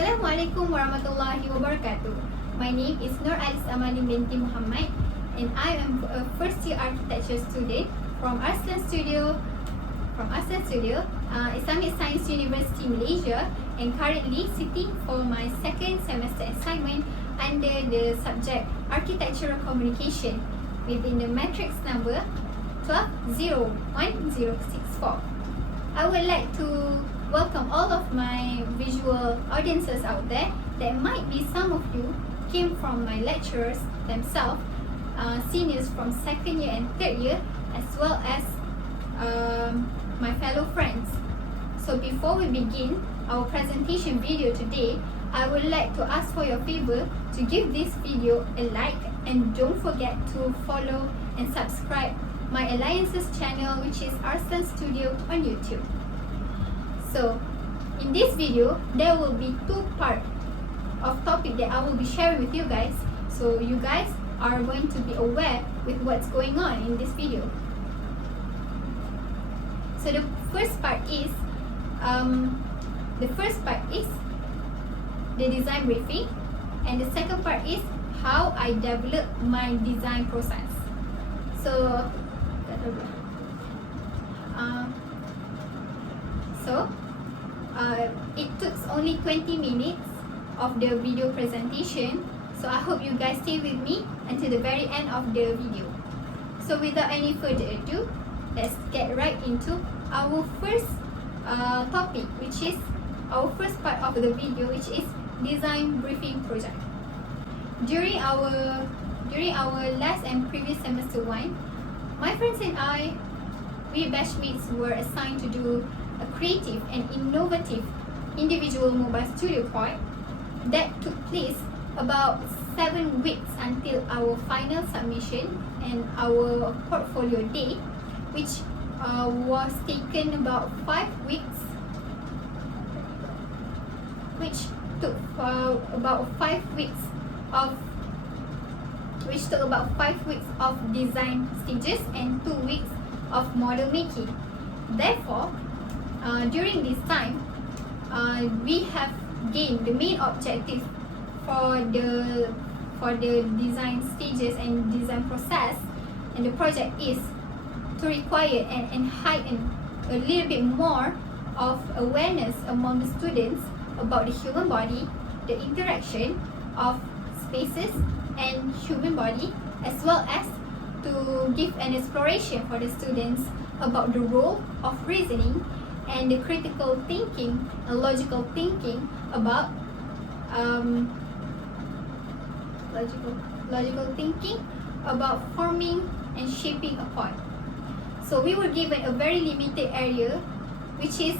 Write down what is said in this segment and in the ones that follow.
Assalamualaikum warahmatullahi wabarakatuh. My name is Nur Alis Amani binti Muhammad and I am a first year architecture student from Arslan Studio, Islamic Science University Malaysia, and currently sitting for my second semester assignment under the subject Architectural Communication within the matrix number 120164. I would like to welcome all of my visual audiences out there. There might be some of you came from my lecturers themselves, seniors from second year and third year, as well as my fellow friends. So before we begin our presentation video today, I would like to ask for your favor to give this video a like, and don't forget to follow and subscribe my Alliances channel, which is Arslan Studio on YouTube. So in this video, there will be two parts of topic that I will be sharing with you guys. So you guys are going to be aware with what's going on in this video. So the first part is the design briefing, and the second part is how I develop my design process. So it took only 20 minutes of the video presentation, so I hope you guys stay with me until the very end of the video. So without any further ado, let's get right into our first topic, which is our first part of the video, which is design briefing project. During our last and previous semester 1, my friends and I, we batchmates, were assigned to do a creative and innovative individual mobile studio part that took place about 7 weeks until our final submission and our portfolio day, which was taken about 5 weeks, which took about 5 weeks of design stages and 2 weeks of model making. Therefore, during this time, we have gained the main objective for the design stages and design process, and the project is to require and heighten a little bit more of awareness among the students about the human body, the interaction of spaces and human body, as well as to give an exploration for the students about the role of reasoning and the critical thinking and logical thinking about logical thinking about forming and shaping a part. So we were given a very limited area, which is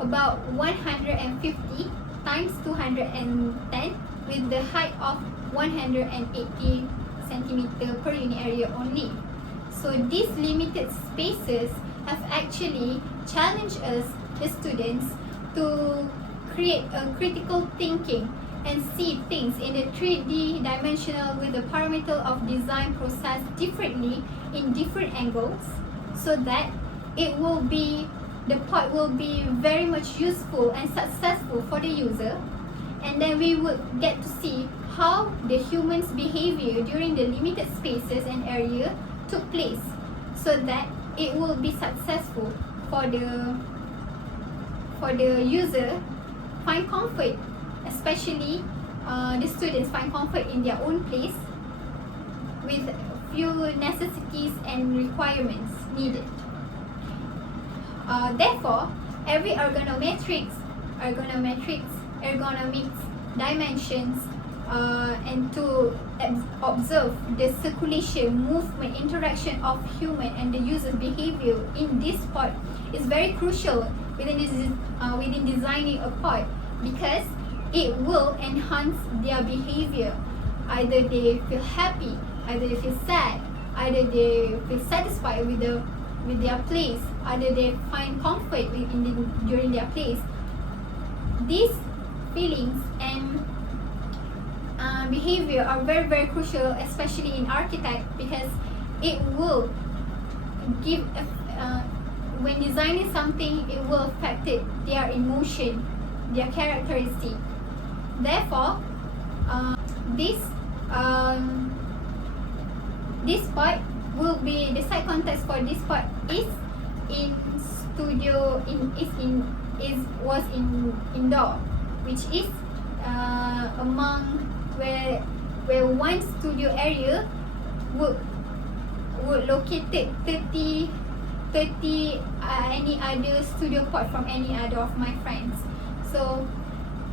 about 150 times 210 with the height of 180 centimeter per unit area only. So these limited spaces have actually challenged us, the students, to create a critical thinking and see things in a 3D dimensional with the parameter of design process differently in different angles, so that the part will be very much useful and successful for the user. And then we would get to see how the human's behavior during the limited spaces and area took place, so that it will be successful for the user find comfort, especially the students find comfort in their own place with few necessities and requirements needed. Therefore, every ergonomics, dimensions, and to observe the circulation, movement, interaction of human and the user's behavior in this part is very crucial within designing a part, because it will enhance their behavior. Either they feel happy, either they feel sad, either they feel satisfied with their place, either they find comfort during their place. These feelings and behavior are very, very crucial, especially in architect, because it will give when designing something, it will affect their emotion, their characteristic. Therefore, this this part will be the side context for this part is in studio was in indoor, which is among where one studio area would located 30 any other studio part from any other of my friends. So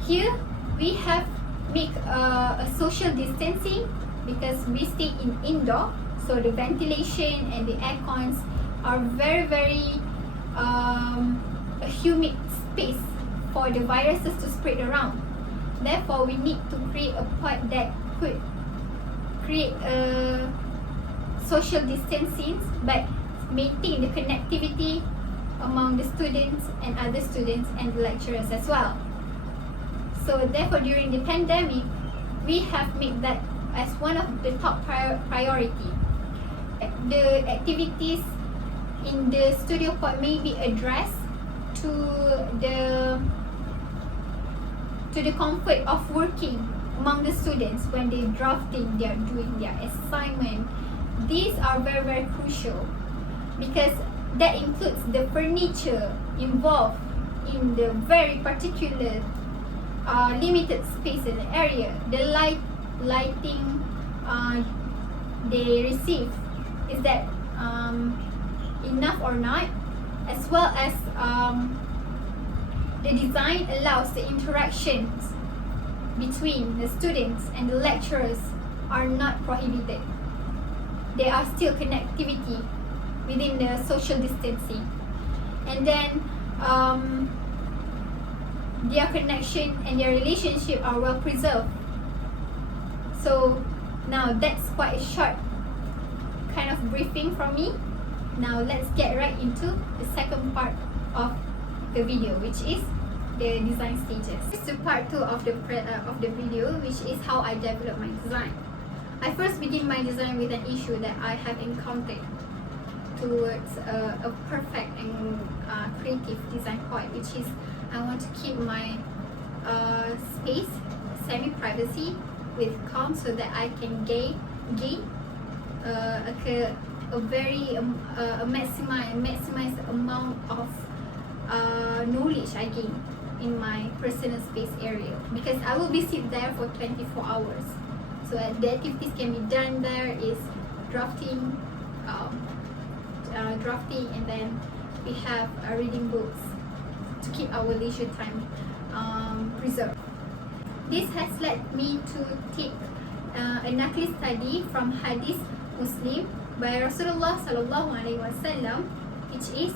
here we have make a social distancing because we stay in indoor, so the ventilation and the air cons are very a humid space for the viruses to spread around. Therefore, we need to create a part that could create a social distancing but maintain the connectivity among the students and other students and the lecturers as well. So therefore, during the pandemic, we have made that as one of the top priority. The activities in the studio part may be addressed to the comfort of working among the students when they drafting, they are doing their assignment. These are very crucial because that includes the furniture involved in the very particular limited space in the area. The lighting they receive, is that enough or not, as well as the design allows the interactions between the students and the lecturers are not prohibited. There are still connectivity within the social distancing, and then their connection and their relationship are well preserved. So now that's quite a short kind of briefing from me. Now let's get right into the second part of the video, which is the design stages. This is part 2 of the video, which is how I develop my design. I first begin my design with an issue that I have encountered towards a perfect and creative design point, which is I want to keep my space semi-privacy with calm so that I can gain a very maximize amount of knowledge I gain in my personal space area, because I will be sit there for 24 hours. So the activities can be done there is drafting, and then we have reading books to keep our leisure time preserved. This has led me to take a nakli study from Hadith Muslim by Rasulullah sallallahu alaihi wasallam, which is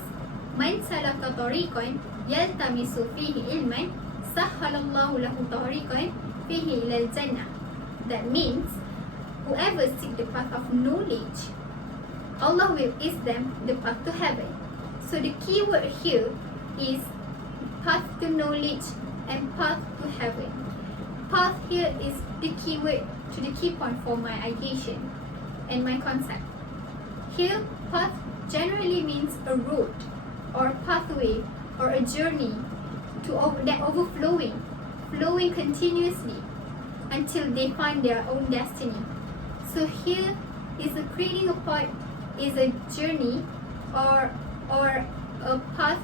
Man salaka tariqan yaltamisu fihi ilman sahhalallahu lahu tariqan fihi ilal jannah. That means whoever seek the path of knowledge, Allah will ease them the path to heaven. So the key word here is path to knowledge and path to heaven. Path here is the key word to the key point for my ideation and my concept. Here, path generally means a road or pathway or a journey that flowing continuously until they find their own destiny. So here is creating a path is a journey or a path,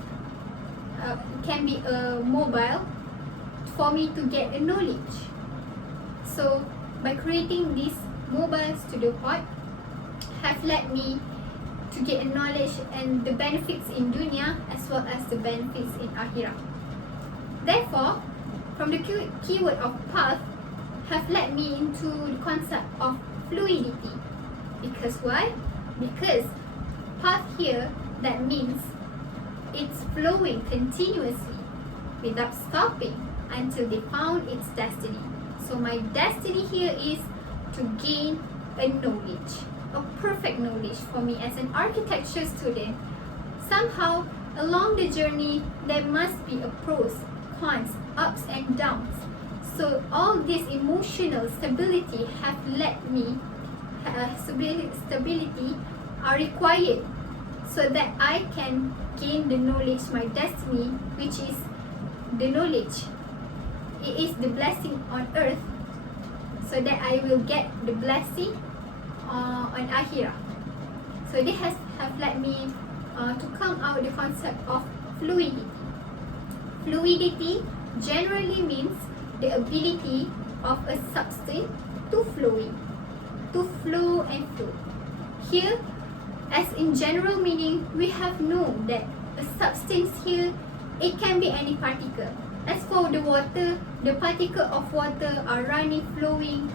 can be a mobile for me to get a knowledge. So by creating this mobile studio part have led me to get a knowledge and the benefits in dunya as well as the benefits in akhirah. Therefore, from the keyword of path have led me into the concept of fluidity. Because why? Because path here, that means it's flowing continuously without stopping until they found its destiny. So my destiny here is to gain a knowledge, a perfect knowledge for me as an architecture student. Somehow along the journey there must be a pros, cons, ups and downs. So all this emotional stability have led me, stability are required so that I can gain the knowledge, my destiny, which is the knowledge it is the blessing on earth, so that I will get the blessing on akhirah. So this have led me to come out the concept of fluidity. Fluidity generally means the ability of a substance to flow and flow. Here, as in general meaning, we have known that a substance here, it can be any particle. As for the water, the particle of water are running, flowing,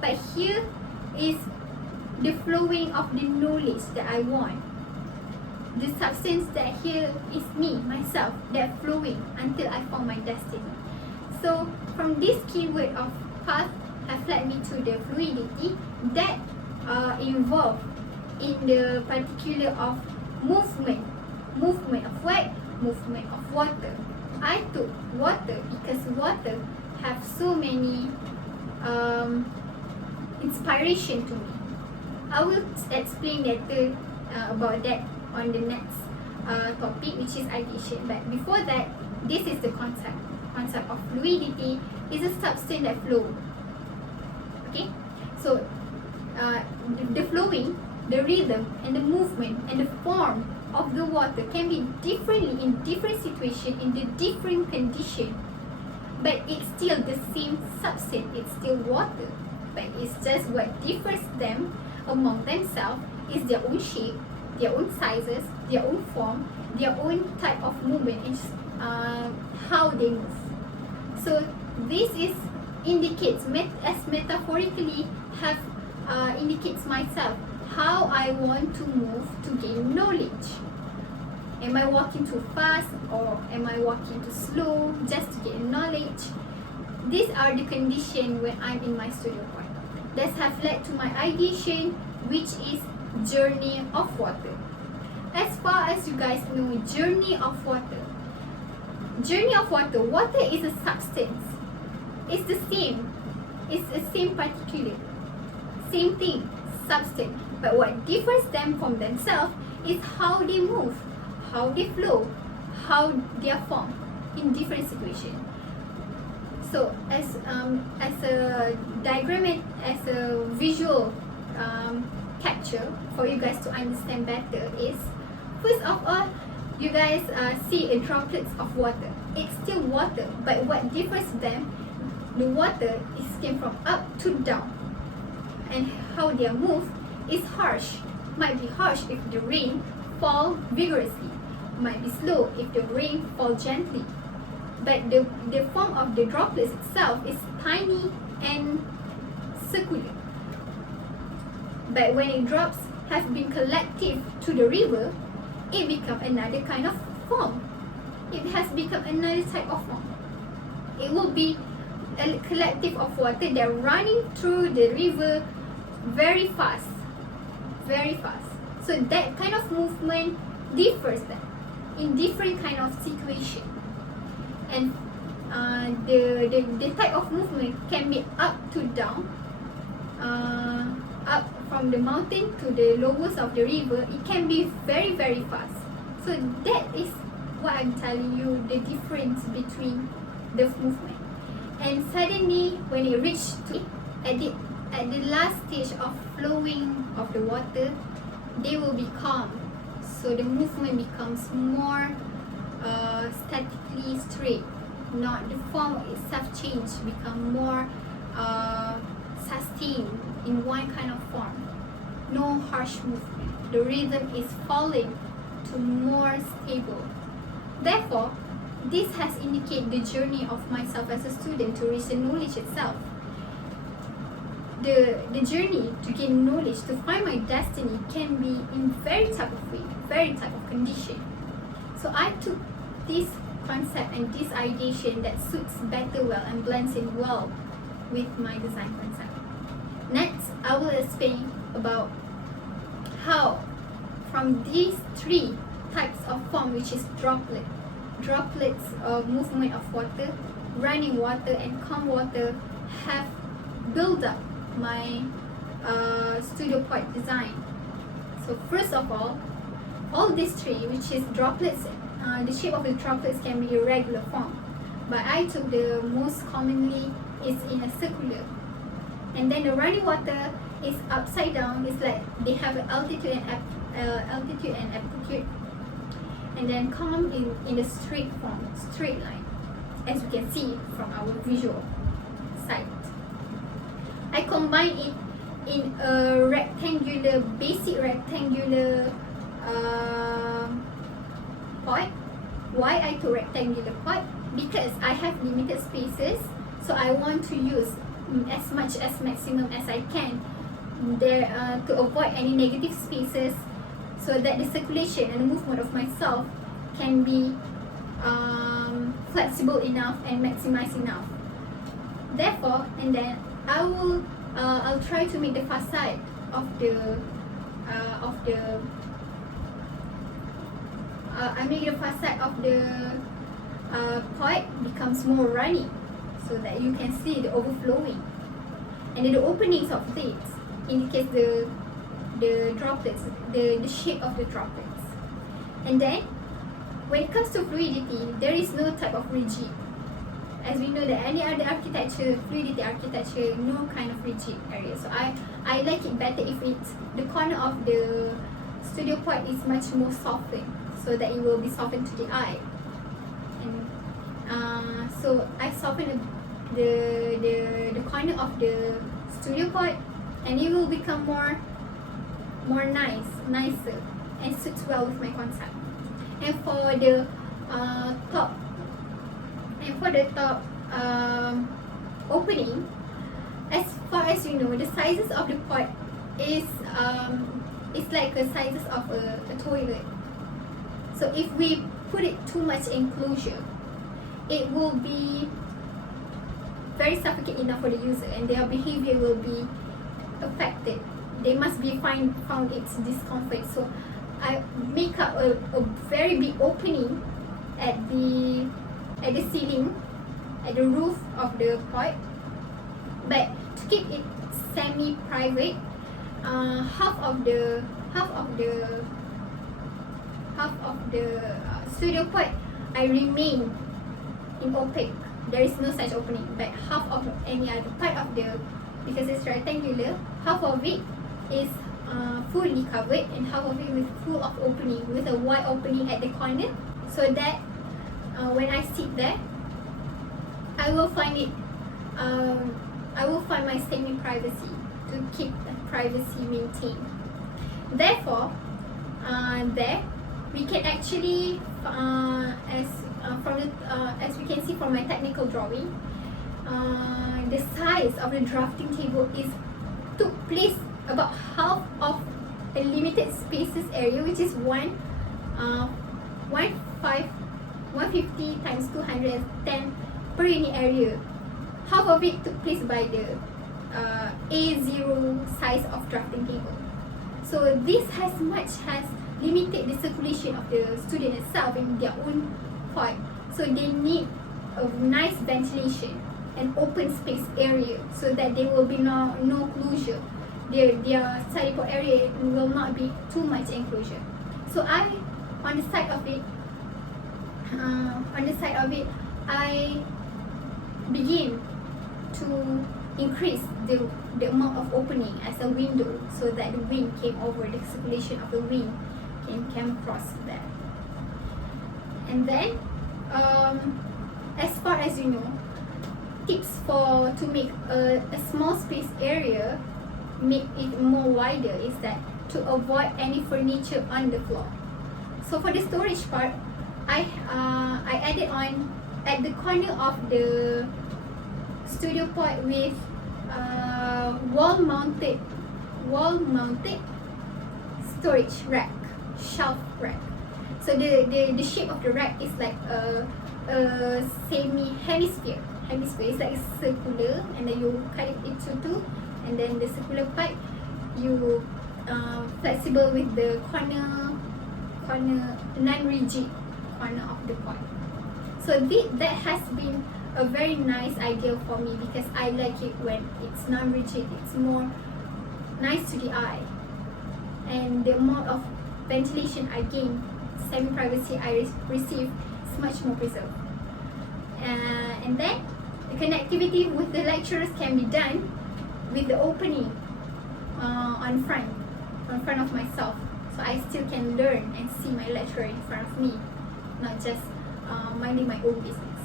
but here is the flowing of the knowledge that I want. The substance that here is me, myself, that flowing until I found my destiny. So from this keyword of path have led me to the fluidity that involved in the particular of movement. Movement of what? Movement of water. I took water because water have so many inspiration to me. I will explain later about that on the next topic, which is ideation. But before that, this is the concept. Concept of fluidity is a substance that flows. Okay, so the flowing, the rhythm, and the movement and the form of the water can be differently in different situations, in the different condition, but it's still the same substance. It's still water, but it's just what differs them among themselves is their own shape, their own sizes, their own form, their own type of movement, and how they move. So this is indicates as metaphorically have indicates myself how I want to move to gain knowledge. Am I walking too fast or am I walking too slow just to gain knowledge? These are the conditions when I'm in my studio point. That have led to my ideation, which is journey of water. As far as you guys know, journey of water. Journey of water. Water is a substance. It's the same. It's the same particulate. Same thing, substance. But what differs them from themselves is how they move, how they flow, how they are formed in different situations. So as a diagram, as a visual capture for you guys to understand better is, first of all, you guys see a droplets of water. It's still water, but what differs them, the water is came from up to down, and how they are moved is harsh. Might be harsh if the rain fall vigorously, might be slow if the rain fall gently. But the form of the droplets itself is tiny and circular. But when it drops have been collective to the river, it becomes another kind of form. It has become another type of form. It will be a collective of water that running through the river very fast. Very fast. So that kind of movement differs then in different kind of situation. And the type of movement can be up to down, up from the mountain to the lowest of the river. It can be very, very fast. So that is what I'm telling you, the difference between the movement. And suddenly when it reached to at the last stage of flowing of the water, they will be calm. So the movement becomes more statically straight. Not the form itself change, become more sustained in one kind of form. No harsh movement. The rhythm is falling to more stable. Therefore, this has indicated the journey of myself as a student to reach the knowledge itself. The journey to gain knowledge, to find my destiny, can be in very type of way, very type of condition. So I took this concept and this ideation that suits better well and blends in well with my design concept. Next, I will explain about how from these three types of form, which is droplets of movement of water, running water and calm water, have built up my studio point design. So first of all these three, which is droplets, the shape of the droplets can be irregular form. but I took the most commonly is in a circular. And then the running water is upside down. It's like they have an altitude and amplitude, and then come in the straight line, as you can see from our visual side. I combine it in a basic rectangular pot. Why I took rectangular pot? Because I have limited spaces, so I want to use as much as maximum as I can there to avoid any negative spaces, so that the circulation and the movement of myself can be flexible enough and maximized enough. Therefore, and then I'll try to make the facade of the pot becomes more runny, so that you can see the overflowing, and then the openings of things indicates the droplets, the shape of the droplets. And then when it comes to fluidity, there is no type of rigid. As we know that any other architecture, fluidity architecture, no kind of rigid area. So I like it better if the corner of the studio pot is much more softened, so that it will be softened to the eye. And so I soften the corner of the studio pot, and it will become more nicer, and suits well with my concept. And for the top opening, as far as you know, the sizes of the pot is like the sizes of a toilet. So if we put it too much enclosure, it will be very suffocating enough for the user, and their behavior will be affected. They must be found its discomfort. So I make up a very big opening at the ceiling, at the roof of the pot, but to keep it semi-private, half of the studio pot I remain in opaque. There is no such opening, but half of any other part of because it's rectangular, half of it is fully covered, and half of it with full of opening, with a wide opening at the corner, so that when I sit there, I will find my semi-privacy, to keep privacy maintained. Therefore, there we can actually, as we can see from my technical drawing, the size of the drafting table took place about half of a limited spaces area, which is 150 times 210 per unit area. Half of it took place by the A0 size of drafting table. So this has limited the circulation of the student itself in their own pot. So they need a nice ventilation and open space area, so that there will be no closure. Their study pot area will not be too much enclosure. So on the side of it, I begin to increase the amount of opening as a window, so that the wind came over, the circulation of the wind came across there. And then, as far as you know, tips to make a small space area, make it more wider, is that to avoid any furniture on the floor. So for the storage part, I added on at the corner of the studio pot with wall mounted storage rack, shelf rack. So the shape of the rack is like a hemisphere. It's like circular, and then you cut it into two, and then the circular part you flexible with the corner non-rigid corner of the pot. So that has been a very nice idea for me, because I like it when it's non-rigid. It's more nice to the eye, and the amount of ventilation I gain, semi-privacy I receive, is much more preserved. And then the connectivity with the lecturers can be done with the opening on front of myself, so I still can learn and see my lecturer in front of me, not just minding my own business.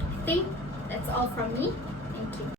I think that's all from me. Thank you.